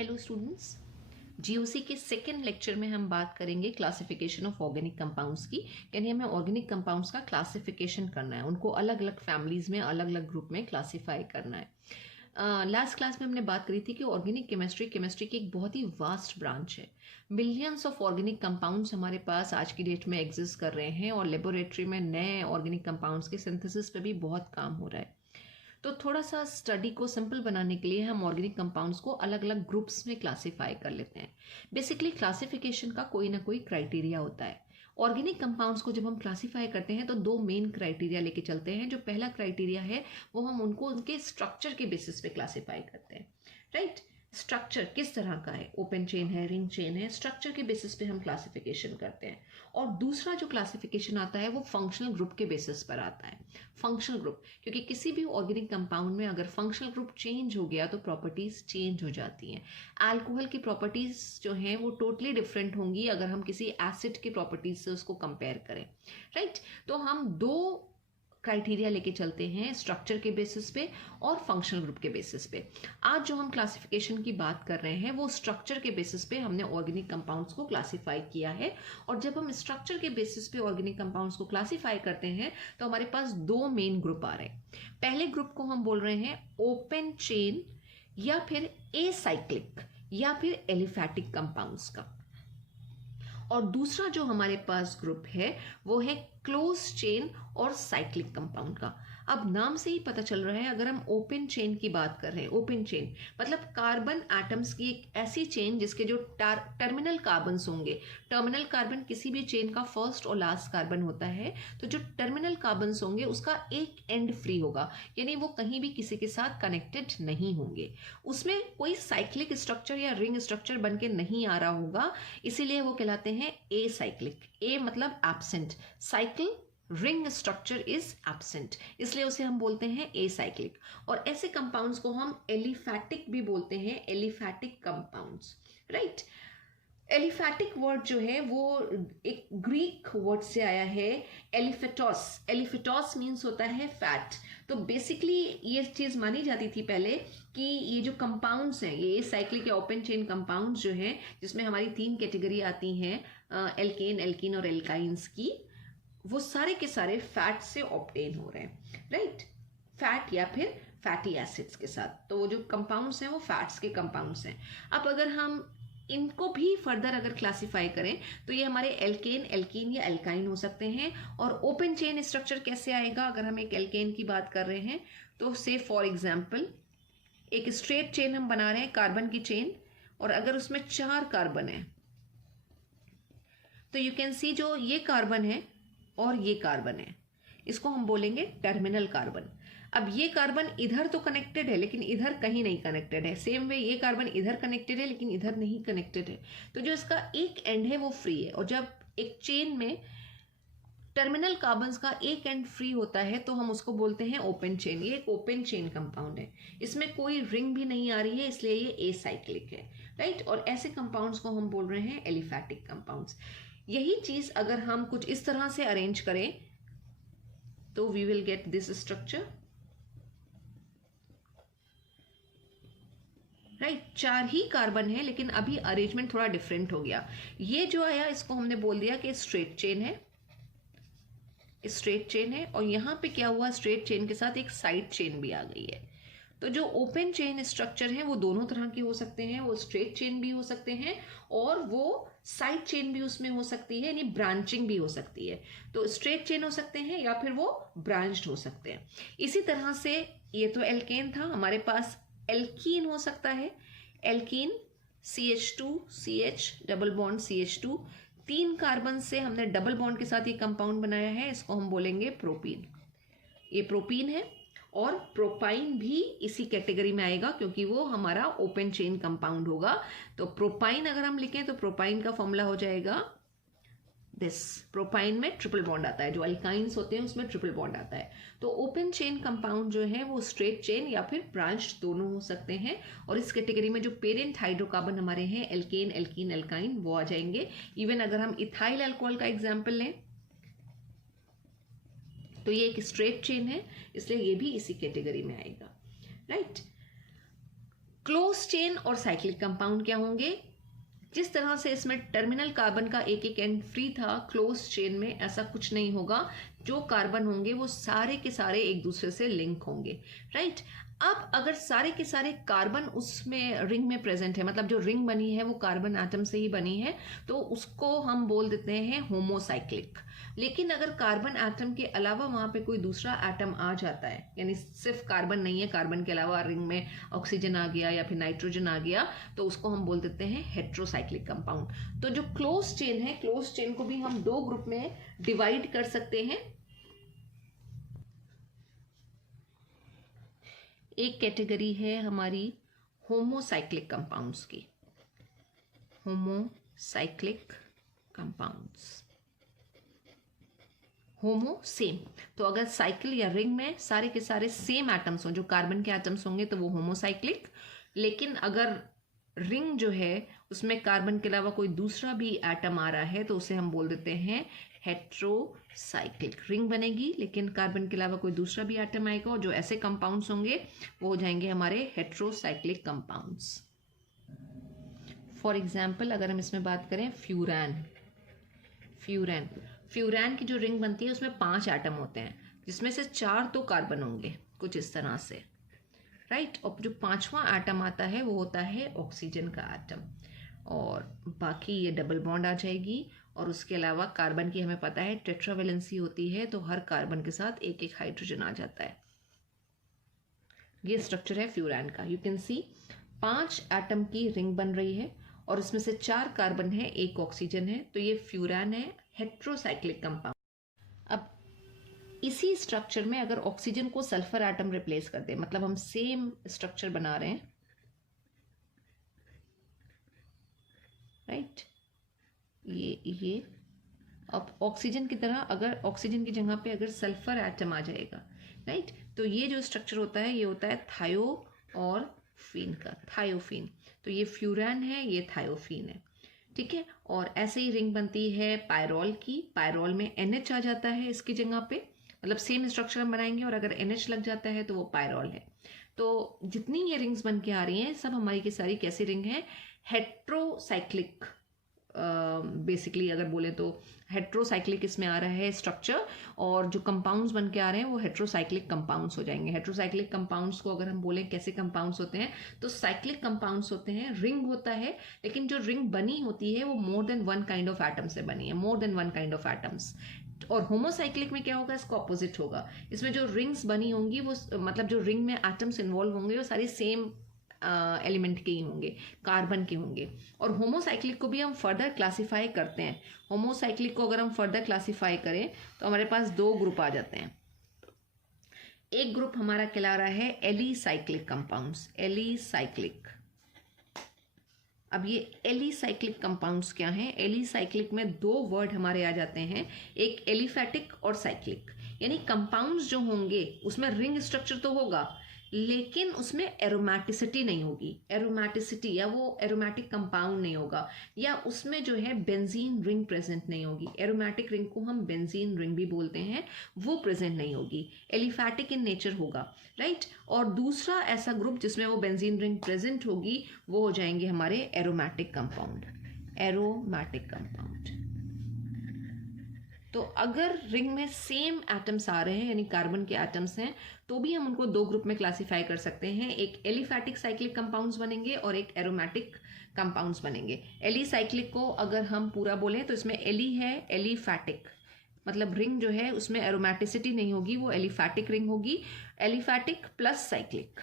Hello students, GOC के second lecture में हम बात करेंगे क्लासिफिकेशन ऑफ ऑर्गेनिक कंपाउंड्स की। यानी हमें ऑर्गेनिक कंपाउंड्स का क्लासिफिकेशन करना है, उनको अलग अलग फैमिलीज में अलग अलग ग्रुप में क्लासीफाई करना है। लास्ट क्लास में हमने बात करी थी कि ऑर्गेनिक केमिस्ट्री की एक बहुत ही वास्ट ब्रांच है। मिलियंस ऑफ ऑर्गेनिक कंपाउंड्स हमारे पास आज की डेट में एग्जिस्ट कर रहे हैं और लेबोरेटरी में नए ऑर्गेनिक कंपाउंड्स के सिंथेसिस पे भी बहुत काम हो रहा है। तो थोड़ा सा स्टडी को सिंपल बनाने के लिए हम ऑर्गेनिक कंपाउंड्स को अलग अलग ग्रुप्स में क्लासीफाई कर लेते हैं। बेसिकली क्लासिफिकेशन का कोई ना कोई क्राइटेरिया होता है। ऑर्गेनिक कंपाउंड्स को जब हम क्लासीफाई करते हैं तो दो मेन क्राइटेरिया लेके चलते हैं। जो पहला क्राइटेरिया है वो हम उनको उनके स्ट्रक्चर के बेसिस पे क्लासीफाई करते हैं, राइट। स्ट्रक्चर किस तरह का है, ओपन चेन है, रिंग चेन है, स्ट्रक्चर के बेसिस पे हम क्लासिफिकेशन करते हैं। और दूसरा जो क्लासिफिकेशन आता है वो फंक्शनल ग्रुप के बेसिस पर आता है। फंक्शनल ग्रुप, क्योंकि किसी भी ऑर्गेनिक कंपाउंड में अगर फंक्शनल ग्रुप चेंज हो गया तो प्रॉपर्टीज चेंज हो जाती हैं। अल्कोहल की प्रॉपर्टीज जो हैं वो टोटली डिफरेंट होंगी अगर हम किसी एसिड की प्रॉपर्टीज से उसको कंपेयर करें, राइट। तो हम दो क्राइटेरिया लेके चलते हैं, स्ट्रक्चर के बेसिस पे और फंक्शनल ग्रुप के बेसिस पे। आज जो हम क्लासिफिकेशन की बात कर रहे हैं वो स्ट्रक्चर के बेसिस पे हमने ऑर्गेनिक कंपाउंड्स को क्लासिफाई किया है। और जब हम स्ट्रक्चर के बेसिस पे ऑर्गेनिक कंपाउंड्स को क्लासिफाई करते हैं तो हमारे पास दो मेन ग्रुप आ रहे हैं। पहले ग्रुप को हम बोल रहे हैं ओपन चेन या फिर एसाइक्लिक या फिर एलिफैटिक कंपाउंड्स का। और दूसरा जो हमारे पास ग्रुप है वो है क्लोज चेन और साइक्लिक कंपाउंड का। अब नाम से ही पता चल रहा है, अगर हम ओपन चेन की बात कर रहे हैं, ओपन चेन मतलब कार्बन एटम्स की एक ऐसी चेन जिसके जो टर्मिनल कार्बन्स होंगे, टर्मिनल कार्बन किसी भी चेन का फर्स्ट और लास्ट कार्बन होता है, तो जो टर्मिनल कार्बन्स होंगे उसका एक एंड फ्री होगा, यानी वो कहीं भी किसी के साथ कनेक्टेड नहीं होंगे। उसमें कोई साइक्लिक स्ट्रक्चर या रिंग स्ट्रक्चर बन के नहीं आ रहा होगा, इसीलिए वो कहलाते हैं ए साइक्लिक। ए मतलब absent, cycle ring structure is absent, इसलिए उसे हम बोलते हैं एसाइक्लिक। और ऐसे कंपाउंड्स को हम एलिफैटिक भी बोलते हैं, aliphatic compounds, right. Aliphatic word जो है वो एक ग्रीक वर्ड से आया है, एलिफेटोस। एलिफेटोस मीन्स होता है फैट। तो बेसिकली ये चीज मानी जाती थी पहले कि ये जो कंपाउंड्स हैं, ये साइक्लिक या ओपन चेन कंपाउंड्स जो हैं, जिसमें हमारी तीन कैटेगरी आती हैं, एल्केन, एल्कीन और एल्काइंस की, वो सारे के सारे फैट से ऑब्टेन हो रहे हैं, राइट। फैट या फिर फैटी एसिड्स के साथ। तो वो जो कंपाउंड्स हैं वो फैट्स के कंपाउंड्स हैं। अब अगर हम इनको भी फर्दर अगर क्लासिफाई करें तो ये हमारे एल्केन, एल्कीन या एल्काइन हो सकते हैं। और ओपन चेन स्ट्रक्चर कैसे आएगा, अगर हम एक एल्केन की बात कर रहे हैं तो से फॉर एग्जाम्पल एक स्ट्रेट चेन हम बना रहे हैं, कार्बन की चेन, और अगर उसमें 4 कार्बन है तो यू कैन सी जो ये कार्बन है और ये कार्बन है, इसको हम बोलेंगे टर्मिनल कार्बन। अब ये कार्बन इधर तो कनेक्टेड है लेकिन इधर कहीं नहीं कनेक्टेड है। सेम वे ये कार्बन इधर कनेक्टेड है लेकिन इधर नहीं कनेक्टेड है। तो जो इसका एक एंड है वो फ्री है। और जब एक चेन में टर्मिनल कार्बन्स का एक एंड फ्री होता है तो हम उसको बोलते हैं ओपन चेन। ये एक ओपन चेन कंपाउंड है, इसमें कोई रिंग भी नहीं आ रही है, इसलिए ये एसाइक्लिक है, राइट। और ऐसे कंपाउंड्स को हम बोल रहे हैं एलिफैटिक कंपाउंड्स। यही चीज अगर हम कुछ इस तरह से अरेंज करें तो we will get this structure, right. 4 ही कार्बन है लेकिन अभी अरेंजमेंट थोड़ा डिफरेंट हो गया। ये जो आया इसको हमने बोल दिया कि स्ट्रेट चेन है, स्ट्रेट चेन है। और यहां पे क्या हुआ, स्ट्रेट चेन के साथ एक साइड चेन भी आ गई है। तो जो ओपन चेन स्ट्रक्चर है वो दोनों तरह के हो सकते हैं, वो स्ट्रेट चेन भी हो सकते हैं और वो साइड चेन भी उसमें हो सकती है, यानी ब्रांचिंग भी हो सकती है। तो स्ट्रेट चेन हो सकते हैं या फिर वो ब्रांच्ड हो सकते हैं। इसी तरह से ये तो एल्केन था, हमारे पास एल्कीन हो सकता है। Alkene CH2 CH double bond CH2, 3 carbon से हमने डबल बॉन्ड के साथ ये कंपाउंड बनाया है, इसको हम बोलेंगे प्रोपीन। ये प्रोपीन है। और प्रोपाइन भी इसी कैटेगरी में आएगा क्योंकि वो हमारा ओपन चेन कंपाउंड होगा। तो प्रोपाइन अगर हम लिखें तो प्रोपाइन का फॉर्मूला हो जाएगा दिस। प्रोपाइन में ट्रिपल बॉन्ड आता है, जो अल्काइंस होते हैं उसमें ट्रिपल बॉन्ड आता है। तो ओपन चेन कंपाउंड जो है वो स्ट्रेट चेन या फिर ब्रांच्ड दोनों हो सकते हैं। और इस कैटेगरी में जो पेरेंट हाइड्रोकार्बन हमारे हैं, एल्केन, एल्कीन, एल्काइन, वो आ जाएंगे। इवन अगर हम इथाइल अल्कोहल का एग्जाम्पल लें तो ये एक स्ट्रेट चेन है, इसलिए ये भी इसी कैटेगरी में आएगा, राइट। क्लोज चेन और साइक्लिक कंपाउंड क्या होंगे? जिस तरह से इसमें टर्मिनल कार्बन का एक एक एंड फ्री था, क्लोज चेन में ऐसा कुछ नहीं होगा। जो कार्बन होंगे वो सारे के सारे एक दूसरे से लिंक होंगे, राइट। अब अगर सारे के सारे कार्बन उसमें रिंग में प्रेजेंट है, मतलब जो रिंग बनी है वो कार्बन एटम से ही बनी है, तो उसको हम बोल देते हैं होमोसाइक्लिक। लेकिन अगर कार्बन एटम के अलावा वहां पे कोई दूसरा एटम आ जाता है, यानी सिर्फ कार्बन नहीं है, कार्बन के अलावा रिंग में ऑक्सीजन आ गया या फिर नाइट्रोजन आ गया, तो उसको हम बोल देते हैं हेट्रोसाइक्लिक कंपाउंड। तो जो क्लोज चेन है, क्लोज चेन को भी हम दो ग्रुप में डिवाइड कर सकते हैं। एक कैटेगरी है हमारी होमोसाइक्लिक कंपाउंड्स की, होमोसाइक्लिक कंपाउंड्स। होमो सेम, तो अगर साइकिल या रिंग में सारे के सारे सेम एटम्स हों, जो कार्बन के एटम्स होंगे, तो वो होमोसाइक्लिक। लेकिन अगर रिंग जो है उसमें कार्बन के अलावा कोई दूसरा भी एटम आ रहा है, तो उसे हम बोल देते हैं हेट्रोसाइक्लिक। रिंग बनेगी लेकिन कार्बन के अलावा कोई दूसरा भी एटम आएगा, और जो ऐसे कंपाउंड्स होंगे वो हो जाएंगे हमारे हेट्रोसाइक्लिक कंपाउंड्स। फॉर एग्जाम्पल अगर हम इसमें बात करें फ्यूरान, फ्यूरान की जो रिंग बनती है उसमें 5 एटम होते हैं, जिसमें से 4 तो कार्बन होंगे, कुछ इस तरह से, राइट। और जो 5वां एटम आता है वो होता है ऑक्सीजन का एटम, और बाकी ये डबल बॉन्ड आ जाएगी। और उसके अलावा कार्बन की हमें पता है टेट्रावेलेंसी होती है, तो हर कार्बन के साथ एक एक हाइड्रोजन आ जाता है। ये स्ट्रक्चर है फ्यूरान का। यू कैन सी 5 एटम की रिंग बन रही है और इसमें से 4 कार्बन है, 1 ऑक्सीजन है, तो ये फ्यूरान है, हेट्रोसाइक्लिक कंपाउंड। अब इसी स्ट्रक्चर में अगर ऑक्सीजन को सल्फर एटम रिप्लेस कर दे, मतलब हम सेम स्ट्रक्चर बना रहे हैं, राइट। ये अब ऑक्सीजन की तरह अगर ऑक्सीजन की जगह पे अगर सल्फर एटम आ जाएगा, राइट, तो ये जो स्ट्रक्चर होता है ये होता है थायो और फीन का, थायोफीन। तो ये फ्यूरान है, ये थायोफीन है, ठीक है। और ऐसे ही रिंग बनती है पायरोल की, पायरोल में NH आ जाता है इसकी जगह पे, मतलब सेम स्ट्रक्चर हम बनाएंगे और अगर NH लग जाता है तो वो पायरोल है। तो जितनी ये रिंग्स बन के आ रही हैं सब हमारी की सारी कैसी रिंग है? हेट्रोसाइक्लिक। बेसिकली अगर बोले तो हेट्रोसाइक्लिक इसमें आ रहा है स्ट्रक्चर, और जो कंपाउंड्स बन के आ रहे हैं वो हेट्रोसाइक्लिक कंपाउंड्स हो जाएंगे। हेट्रोसाइक्लिक कंपाउंड्स को अगर हम बोलें कैसे कंपाउंड्स होते हैं, तो साइक्लिक कंपाउंड्स होते हैं, रिंग होता है, लेकिन जो रिंग बनी होती है वो more than one kind of atom से बनी है, more than one kind of atoms. और होमोसाइक्लिक में क्या होगा? इसका ऑपोजिट होगा। इसमें जो रिंग्स बनी होंगी वो मतलब जो रिंग में एटम्स इन्वॉल्व होंगे वो सारी सेम एलिमेंट के ही होंगे, कार्बन के होंगे। और होमोसाइक्लिक को भी हम फर्दर क्लासीफाई करते हैं। होमोसाइक्लिक को अगर हम फर्दर क्लासीफाई करें तो हमारे पास 2 ग्रुप आ जाते हैं। एक ग्रुप हमारा कहला रहा है एलिसाइक्लिक कंपाउंड्स, एलिसाइक्लिक। अब ये एलिसाइक्लिक कंपाउंड्स क्या हैं? एलिसाइक्लिक में 2 वर्ड हमारे आ जाते हैं, एक एलिफैटिक और साइक्लिक। यानी कंपाउंड्स जो होंगे उसमें रिंग स्ट्रक्चर तो होगा लेकिन उसमें एरोमेटिसिटी नहीं होगी, एरोमेटिसिटी या वो एरोमेटिक कंपाउंड नहीं होगा, या उसमें जो है बेंजीन रिंग प्रेजेंट नहीं होगी। एरोमेटिक रिंग को हम बेंजीन रिंग भी बोलते हैं, वो प्रेजेंट नहीं होगी, एलिफैटिक इन नेचर होगा, राइट। और दूसरा ऐसा ग्रुप जिसमें वो बेंजीन रिंग प्रेजेंट होगी वो हो जाएंगे हमारे एरोमेटिक कंपाउंड, एरोमेटिक कंपाउंड। तो अगर रिंग में सेम एटम्स आ रहे हैं यानी कार्बन के एटम्स हैं तो भी हम उनको 2 ग्रुप में क्लासिफाई कर सकते हैं, एक एलिफैटिक साइक्लिक कंपाउंड्स बनेंगे और एक एरोमेटिक कंपाउंड्स बनेंगे। एलिसाइक्लिक को अगर हम पूरा बोलें तो इसमें एली है, एलिफैटिक मतलब रिंग जो है उसमें एरोमेटिसिटी नहीं होगी, वो एलिफैटिक रिंग होगी, एलिफैटिक प्लस साइक्लिक,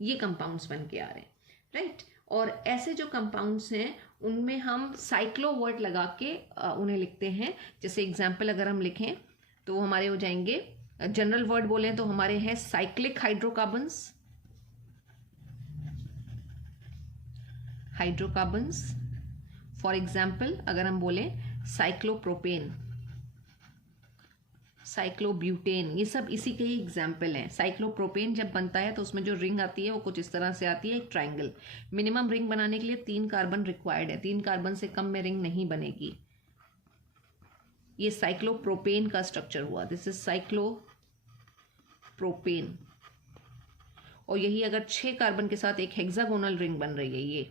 ये कंपाउंड्स बन के आ रहे हैं, राइट। और ऐसे जो कंपाउंड्स हैं उनमें हम साइक्लो वर्ड लगा के उन्हें लिखते हैं। जैसे एग्जाम्पल अगर हम लिखें तो हमारे हो जाएंगे, जनरल वर्ड बोलें तो हमारे हैं cyclic hydrocarbons, hydrocarbons. For example अगर हम बोलें साइक्लोप्रोपेन, साइक्लोब्यूटेन, ये सब इसी के ही एग्जाम्पल हैं। साइक्लोप्रोपेन जब बनता है तो उसमें जो रिंग आती है वो कुछ इस तरह से आती है, एक ट्राइंगल। मिनिमम रिंग बनाने के लिए 3 कार्बन रिक्वायर्ड है, 3 कार्बन से कम में रिंग नहीं बनेगी। ये साइक्लोप्रोपेन का स्ट्रक्चर हुआ, दिस इज साइक्लोप्रोपेन। और यही अगर 6 कार्बन के साथ एक हेक्सागोनल रिंग बन रही है ये,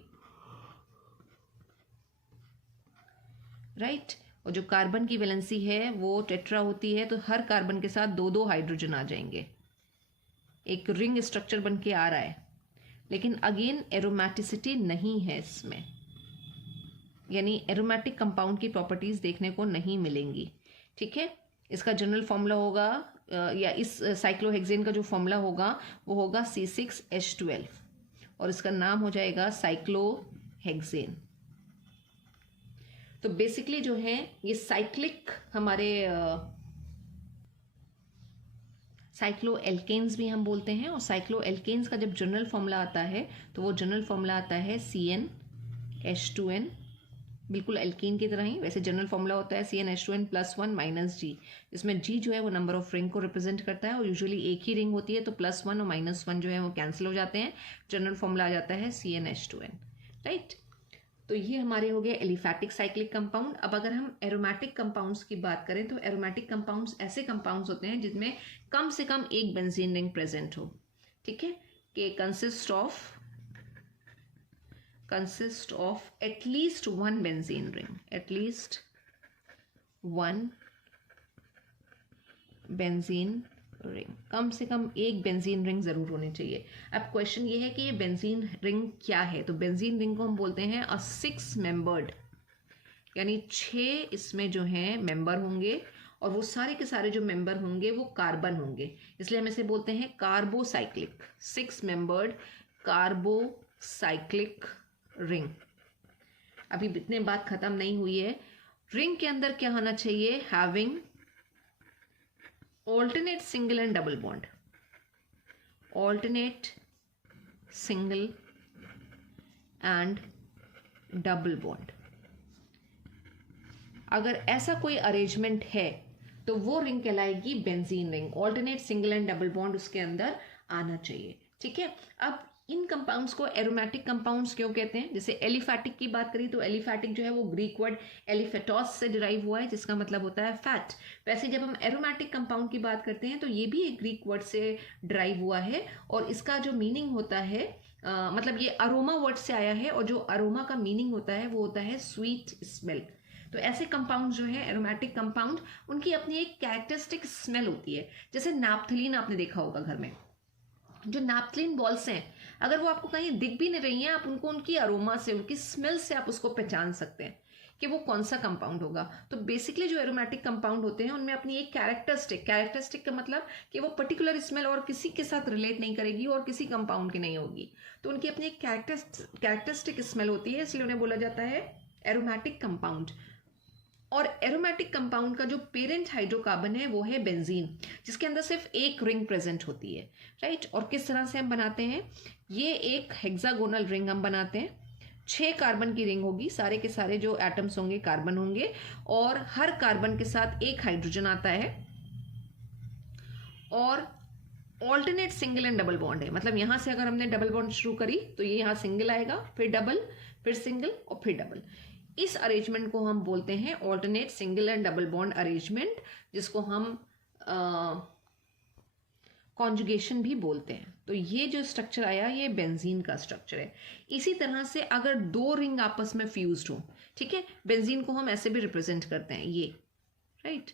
राइट। और जो कार्बन की वैलेंसी है वो टेट्रा होती है, तो हर कार्बन के साथ 2 2 हाइड्रोजन आ जाएंगे, एक रिंग स्ट्रक्चर बन के आ रहा है। लेकिन अगेन एरोमेटिसिटी नहीं है इसमें, यानी एरोमेटिक कंपाउंड की प्रॉपर्टीज देखने को नहीं मिलेंगी, ठीक है। इसका जनरल फॉर्मूला होगा या इस साइक्लोहेक्सेन का जो फॉर्मूला होगा वो होगा C6H12 और इसका नाम हो जाएगा साइक्लोहेक्सेन। तो बेसिकली जो है ये साइक्लिक हमारे साइक्लो एल्केन्स भी हम बोलते हैं, और साइक्लो एल्केन्स का जब जनरल फॉर्मूला आता है तो वो जनरल फॉर्मूला आता है CnH2n, बिल्कुल एल्कीन की तरह ही। वैसे जनरल फॉर्मूला होता है CnH2n +1 - G, इसमें G जो है वो नंबर ऑफ रिंग को रिप्रेजेंट करता है और यूजुअली एक ही रिंग होती है, तो +1 और -1 जो है वो कैंसिल हो जाते हैं, जनरल फॉर्मूला आ जाता है CnH2n, राइट। तो ये हमारे हो गए एलिफैटिक साइक्लिक कंपाउंड। अब अगर हम एरोमेटिक कंपाउंड्स की बात करें तो एरोमेटिक कंपाउंड्स ऐसे कंपाउंड्स होते हैं जिसमें कम से कम एक बेंजीन रिंग प्रेजेंट हो, ठीक है, कि consist of at least one benzene ring, at least one benzene ring, कम से कम एक बेंजीन रिंग जरूर होनी चाहिए। अब क्वेश्चन ये है कि ये बेंजीन रिंग क्या है, तो बेंजीन रिंग को हम बोलते हैं अ 6 मेंबर्ड, यानी 6 इसमें जो है मेंबर होंगे और वो सारे के सारे जो मेंबर होंगे वो कार्बन होंगे, इसलिए हम इसे बोलते हैं कार्बोसाइक्लिक, 6 मेंबर्ड कार्बोसाइक्लिक रिंग। अभी इतने बात खत्म नहीं हुई है। रिंग के अंदर क्या होना चाहिए, having alternate single and double bond, alternate single and double bond. अगर ऐसा कोई अरेंजमेंट है तो वो रिंग कहलाएगी benzene ring, alternate single and double bond उसके अंदर आना चाहिए, ठीक है। अब इन कंपाउंड्स को एरोमेटिक कंपाउंड्स क्यों कहते हैं, जैसे एलिफैटिक की बात करी तो एलिफैटिक जो है वो ग्रीक वर्ड एलिफेटोस से डिराइव हुआ है जिसका मतलब होता है फैट। वैसे जब हम एरोमेटिक कंपाउंड की बात करते हैं तो ये भी एक ग्रीक वर्ड से डिराइव हुआ है और इसका जो मीनिंग होता है मतलब ये अरोमा वर्ड से आया है और जो अरोमा का मीनिंग होता है वो होता है स्वीट स्मेल। तो ऐसे कंपाउंड जो है एरोमेटिक कंपाउंड, उनकी अपनी एक कैरेक्टरिस्टिक स्मेल होती है। जैसे नैप्थलीन आपने देखा होगा घर में, जो नैप्थलीन बॉल्स हैं अगर वो आपको कहीं दिख भी नहीं रही हैं, आप उनको उनकी अरोमा से, उनकी स्मेल से आप उसको पहचान सकते हैं कि वो कौन सा कंपाउंड होगा। तो बेसिकली जो एरोमेटिक कंपाउंड होते हैं उनमें अपनी एक कैरेक्टरिस्टिक का मतलब कि वो पर्टिकुलर स्मेल और किसी के साथ रिलेट नहीं करेगी और किसी कंपाउंड की नहीं होगी, तो उनकी अपनी एक कैरेक्टरिस्टिक स्मेल होती है, इसलिए उन्हें बोला जाता है एरोमेटिक कंपाउंड। और एरोमेटिक कंपाउंड का जो पेरेंट हाइड्रोकार्बन है वो है बेंजीन, जिसके अंदर सिर्फ एक रिंग प्रेजेंट होती है, राइट। और किस तरह से हम बनाते हैं, ये एक हेक्सागोनल रिंग हम बनाते हैं, 6 कार्बन की रिंग होगी, सारे के सारे जो एटम्स होंगे कार्बन होंगे और हर कार्बन के साथ एक हाइड्रोजन आता है और alternate single and double bond है। मतलब यहां से अगर हमने डबल बॉन्ड शुरू करी तो ये यहां सिंगल आएगा, फिर डबल, फिर सिंगल और फिर डबल। इस अरेंजमेंट को हम बोलते हैं alternate single and double bond arrangement, जिसको हम कॉन्जुगेशन भी बोलते हैं। तो ये जो स्ट्रक्चर आया ये बेंजीन का स्ट्रक्चर है। इसी तरह से अगर 2 रिंग आपस में फ्यूज्ड हो, ठीक है, बेंजीन को हम ऐसे भी रिप्रेजेंट करते हैं, ये राइट।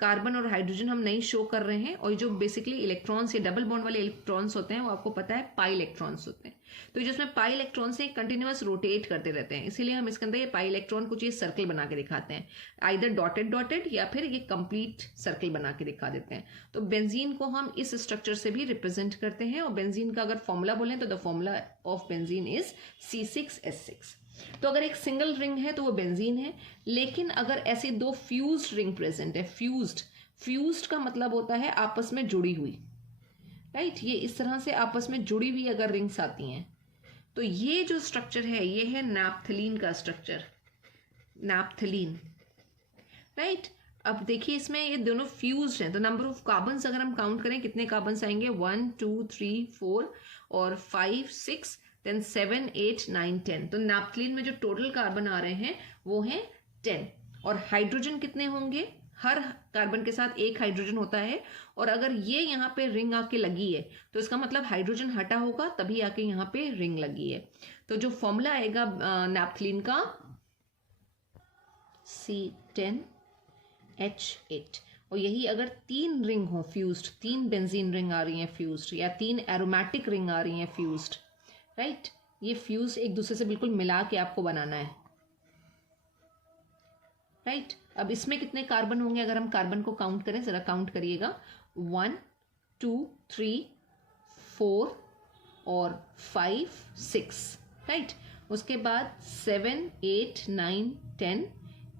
कार्बन और हाइड्रोजन हम नहीं शो कर रहे हैं और जो बेसिकली इलेक्ट्रॉन्स या डबल बॉन्ड वाले इलेक्ट्रॉन्स होते हैं वो आपको पता है पाई इलेक्ट्रॉन्स होते हैं। तो जिसमें पाई इलेक्ट्रॉन से कंटिन्यूअस रोटेट करते रहते हैं, इसीलिए हम इसके अंदर ये पाई इलेक्ट्रॉन कुछ ये सर्कल बना के दिखाते हैं, आइदर डॉटेड या फिर ये कंप्लीट सर्कल बना के दिखा देते हैं। तो बेंजीन को हम इस स्ट्रक्चर से भी रिप्रेजेंट करते हैं और बेंजीन का अगर फॉर्मूला बोलें तो the formula of benzene is C6H6। तो अगर एक सिंगल रिंग है तो वो बेंजीन है, लेकिन अगर ऐसे 2 फ्यूज्ड रिंग प्रेजेंट है, फ्यूज्ड का मतलब होता है आपस में जुड़ी हुई, राइट। ये इस तरह से आपस में जुड़ी हुई अगर रिंग्स आती हैं तो ये जो स्ट्रक्चर है ये है नैप्थलीन का स्ट्रक्चर, नैप्थलीन, राइट। अब देखिए इसमें ये दोनों फ्यूज्ड हैं तो नंबर ऑफ कार्बन्स अगर हम काउंट करें कितने कार्बन्स आएंगे, 1 2 3 4 और 5 6 देन 7 8 9 10। तो नैप्थलीन में जो टोटल कार्बन आ रहे हैं वो हैं 10। और हाइड्रोजन कितने होंगे, हर कार्बन के साथ एक हाइड्रोजन होता है, और अगर ये यहाँ पे रिंग आके लगी है तो इसका मतलब हाइड्रोजन हटा होगा तभी आके यहाँ पे रिंग लगी है। तो जो फॉर्मूला आएगा नैप्थलीन का C10H8, और यही अगर 3 रिंग हो फ्यूज्ड, 3 बेंजीन रिंग आ रही हैं फ्यूज्ड, या 3 एरोमेटिक रिंग आ रही हैं फ्यूज्ड, राइट, ये फ्यूज एक दूसरे से बिल्कुल मिला के आपको बनाना है, राइट। अब इसमें कितने कार्बन होंगे, अगर हम कार्बन को काउंट करें, जरा काउंट करिएगा, 1 2 3 4 और 5 6, राइट। उसके बाद 7 8 9 10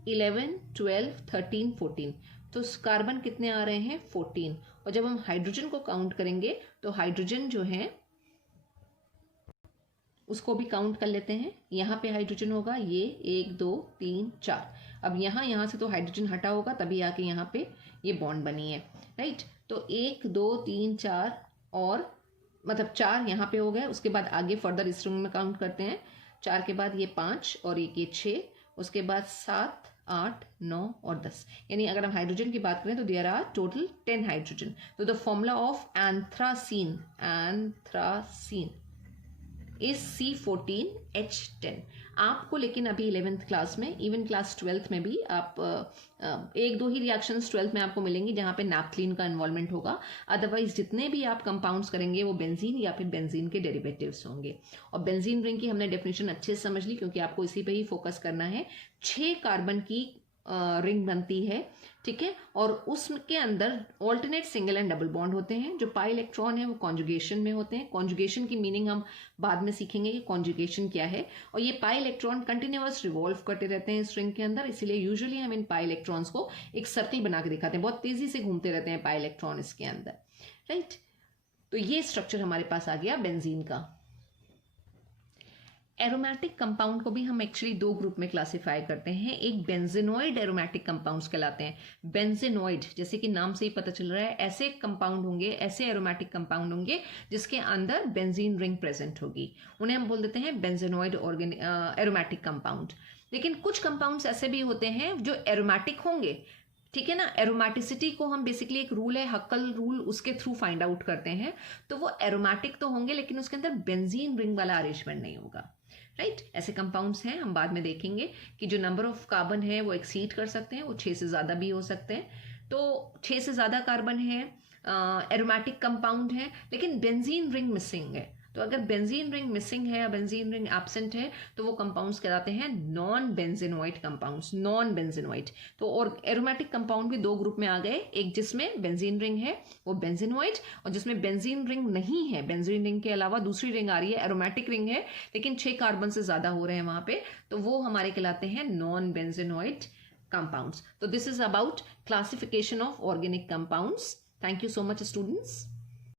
11 12 13 14, तो कार्बन कितने आ रहे हैं 14। और जब हम हाइड्रोजन को काउंट करेंगे तो हाइड्रोजन जो है उसको भी काउंट कर लेते हैं। यहाँ पे हाइड्रोजन होगा ये 1 2 3 4, अब यहाँ से तो हाइड्रोजन हटा होगा तभी आके यहाँ पे ये बॉन्ड बनी है, राइट। तो 1 2 3 4 और मतलब 4 यहाँ पे हो गए। उसके बाद आगे फर्दर इस रिंग में काउंट करते हैं, 4 के बाद ये 5 और एक ये 6, उसके बाद 7 8 9 और 10, यानी अगर हम हाइड्रोजन की बात करें तो देयर आर टोटल 10 हाइड्रोजन। तो the formula of anthracene is C14H10। आपको लेकिन अभी 11th क्लास में, इवन क्लास 12th में भी आप एक दो ही रिएक्शंस 12th में आपको मिलेंगी जहाँ पे नैप्थलीन का इन्वॉल्वमेंट होगा, अदरवाइज जितने भी आप कंपाउंड्स करेंगे वो बेंजीन या फिर बेंजीन के डेरिवेटिव्स होंगे। और बेंजीन रिंग की हमने डेफिनेशन अच्छे से समझ ली, क्योंकि आपको इसी पे ही फोकस करना है। 6 कार्बन की रिंग बनती है, ठीक है, और उसके अंदर alternate single and double bond होते हैं। जो पाई इलेक्ट्रॉन है वो कॉन्जुगेशन में होते हैं। कॉन्जुगेशन की मीनिंग हम बाद में सीखेंगे कि कॉन्जुगेशन क्या है। और ये पाई इलेक्ट्रॉन कंटिन्यूअस रिवॉल्व करते रहते हैं इस रिंग के अंदर, इसीलिए यूजुअली हम इन पाई इलेक्ट्रॉन्स को एक सर्कल बना के दिखाते हैं, बहुत तेजी से घूमते रहते हैं पाई इलेक्ट्रॉन इसके अंदर, राइट। तो ये स्ट्रक्चर हमारे पास आ गया बेंजीन का। एरोमेटिक कंपाउंड को भी हम एक्चुअली 2 ग्रुप में क्लासिफाई करते हैं। एक बेंजेनॉइड एरोमेटिक कंपाउंड्स कहलाते हैं। बेंजेनॉइड, जैसे कि नाम से ही पता चल रहा है, ऐसे कंपाउंड होंगे, ऐसे एरोमेटिक कंपाउंड होंगे जिसके अंदर बेंजीन रिंग प्रेजेंट होगी, उन्हें हम बोल देते हैं बेंजेनॉइड एरोमेटिक कंपाउंड। लेकिन कुछ कंपाउंड्स ऐसे भी होते हैं जो एरोमेटिक होंगे, ठीक है ना। एरोमेटिसिटी को हम बेसिकली एक रूल है हक्कल रूल, उसके थ्रू फाइंड आउट करते हैं। तो वो एरोमेटिक तो होंगे लेकिन उसके अंदर बेंजीन रिंग वाला अरेंजमेंट नहीं होगा, राइट। ऐसे कंपाउंड्स हैं, हम बाद में देखेंगे कि जो नंबर ऑफ कार्बन है वो एक्सीड कर सकते हैं, वो 6 से ज़्यादा भी हो सकते हैं। तो 6 से ज़्यादा कार्बन है, एरोमेटिक कंपाउंड है, लेकिन बेंजीन रिंग मिसिंग है। तो अगर बेंजीन रिंग मिसिंग है या बेंजीन रिंग एब्सेंट है तो वो कंपाउंड्स कहलाते हैं non benzenoid compounds, non benzenoid. तो और एरोमेटिक कंपाउंड भी 2 ग्रुप में आ गए, एक जिसमें बेंजीन रिंग है वो बेंजेनॉइड, और जिसमें बेंजीन रिंग नहीं है, बेंजीन रिंग के अलावा दूसरी रिंग आ रही है, एरोमेटिक रिंग है लेकिन 6 कार्बन से ज्यादा हो रहे हैं वहां पे, तो वो हमारे कहलाते हैं नॉन बेंजेनॉइड कंपाउंड्स। तो this is about classification of organic compounds. Thank you so much students.